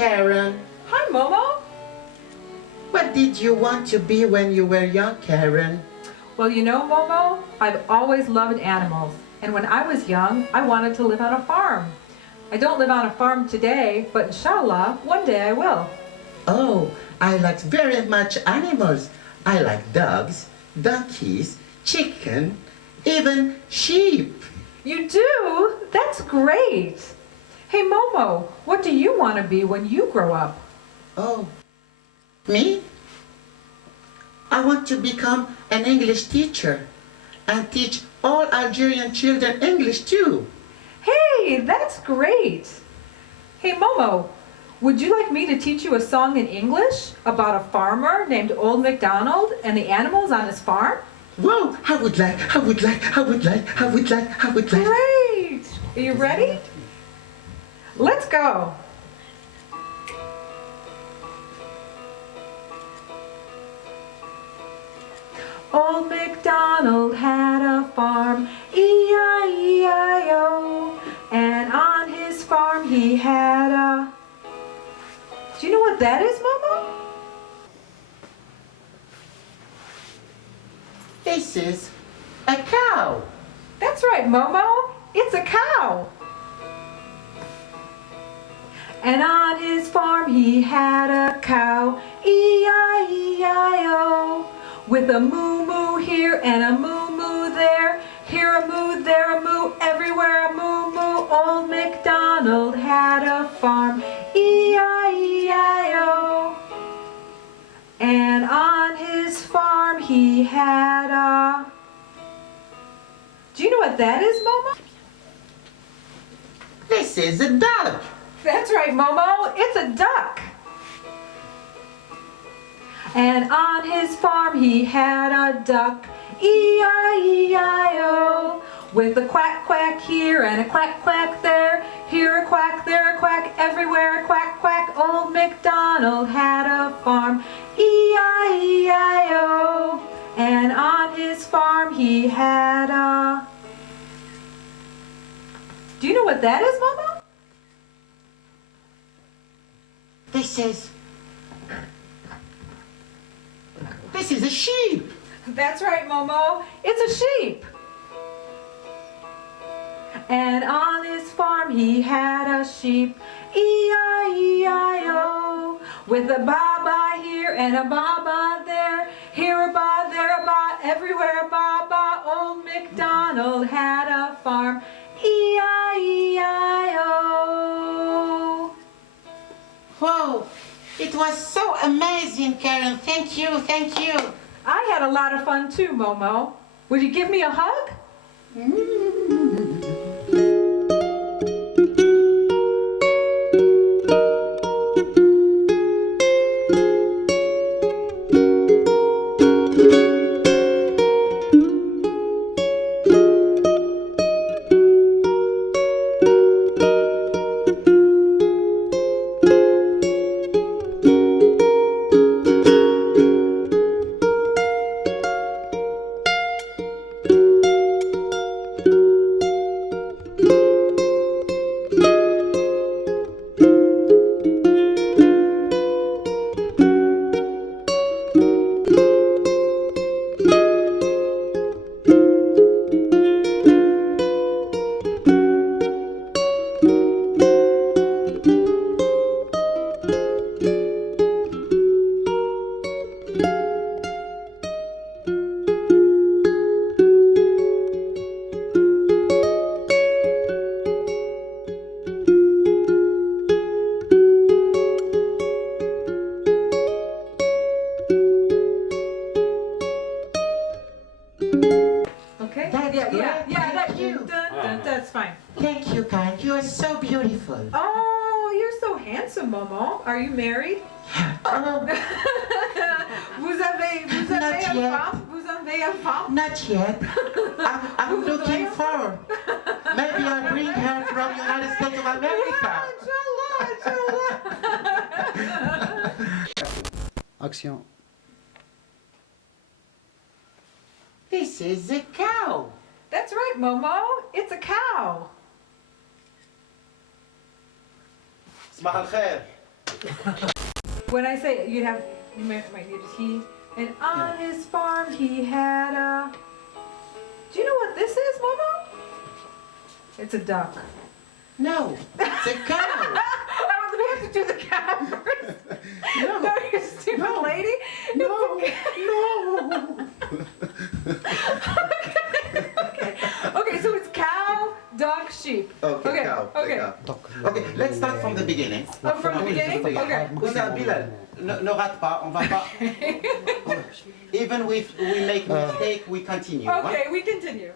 Karen. Hi, Momo. What did you want to be when you were young, Karen? Well, you know, Momo, I've always loved animals. And when I was young, I wanted to live on a farm. I don't live on a farm today, but inshallah, one day I will. Oh, I like very much animals. I like dogs, donkeys, chicken, even sheep. You do? That's great. Hey, Momo, what do you want to be when you grow up? Oh, me? I want to become an English teacher and teach all Algerian children English too. Hey, that's great. Hey, Momo, would you like me to teach you a song in English about a farmer named Old MacDonald and the animals on his farm? Whoa, I would like. Great. Are you ready? Let's go. Old MacDonald had a farm, E-I-E-I-O, and on his farm he had a... Do you know what that is, Momo? This is a cow. That's right, Momo. It's a cow. And on his farm he had a cow, E-I-E-I-O, with a moo-moo here and a moo-moo there, here a moo, there a moo, everywhere a moo-moo. Old MacDonald had a farm, E-I-E-I-O, and on his farm he had a... Do you know what that is, Momo? This is a dog. That's right, Momo. It's a duck. And on his farm he had a duck, E-I-E-I-O, with a quack quack here and a quack quack there, here a quack, there a quack, everywhere a quack quack. Old MacDonald had a farm, E-I-E-I-O, and on his farm he had a... Do you know what that is, Momo? This is a sheep. That's right, Momo. It's a sheep. And on his farm he had a sheep, E-I-E-I-O, with a ba-ba here and a ba-ba there, here a ba, there a ba, everywhere a ba-ba. Old MacDonald had a farm, E-I-E-I-O. Whoa, it was so amazing, Karen. Thank you. I had a lot of fun too, Momo. Would you give me a hug? That's fine. Thank you, Karen. You are so beautiful. Oh, you're so handsome, Momo. Are you married? Oh, Vous avez un femme? not yet. I'm looking for. Maybe I'll bring her from United States of America. Inshallah. Action. This is a cow. That's right, Momo. It's a cow. صباح الخير. When I say you might need he, and on his farm he had a. Do you know what this is, Momo? It's a duck. No, it's a cow. We have to do the cow first. No, you stupid lady. No. Okay, so it's cow, duck, sheep. Okay, cow. Okay. Cow. Okay, let's start from the beginning. From the beginning? Okay. Oustaz Bilal, ne rate pas, on va pas. Even if we make mistake, we continue. Okay, we continue.